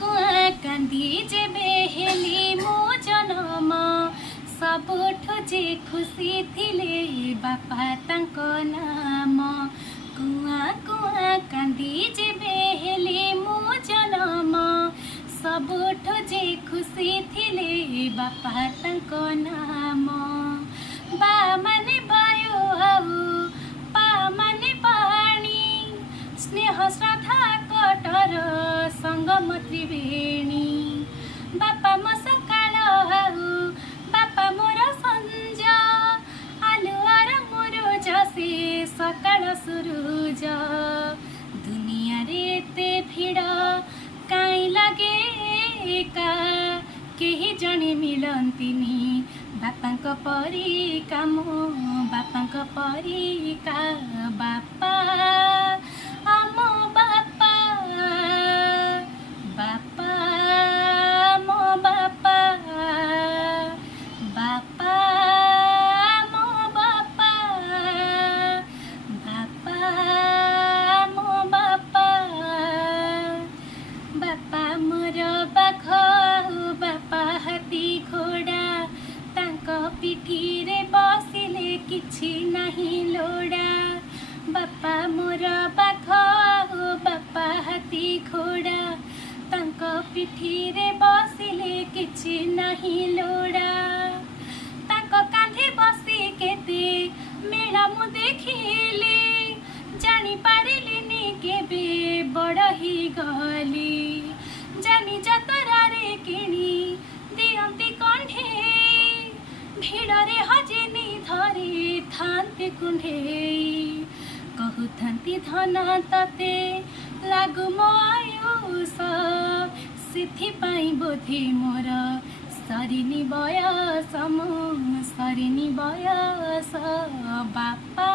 कुआ कांदी जेबे हेली मो जनम सबुठु जे खुशी थिले बापा तांको नाम। कुआ कुआ कांदी जेबे हेली मो जनम सबुठु जे खुशी थिले बापा तांको नाम। बा माने वायु आउ पा माने पानी स्नेह श्रद्धा कटर संगम त्रिवेणी। बापा मो सकाळ आउ बापा मोर संज आलुआर मोर जसे सकाळ सुरुज। दुनिया रे ते भिड़ काई लगे एका केही जणे मिलन्तिनी बापांक परी काम बापांक परी का बापा आमो बापा बापा मो बापा बापा मो बापा बापा मो बापा। बापा मोर बाघ बापा हाथी घोड़ा तांको पिठी रे बसिले किछि नाही लोड़ा। बापा मोर बाघ बापा हाथी घोड़ा तांको पिठी रे बसिले किछि नाही लोड़ा। तांको कांधे बसी केते मेला मु देखिली जानी पारिलिनी केबे बड़ ही गली। जानी जतरा रे किणी दियंती कंढेई भिड़रे हजेनी धरे थांती कुंढेई। कहूथंती धन तते लागु मो आयुष सिथिपाई बोधे मोर सरिनी बयस मो सरिनी बयस। बापा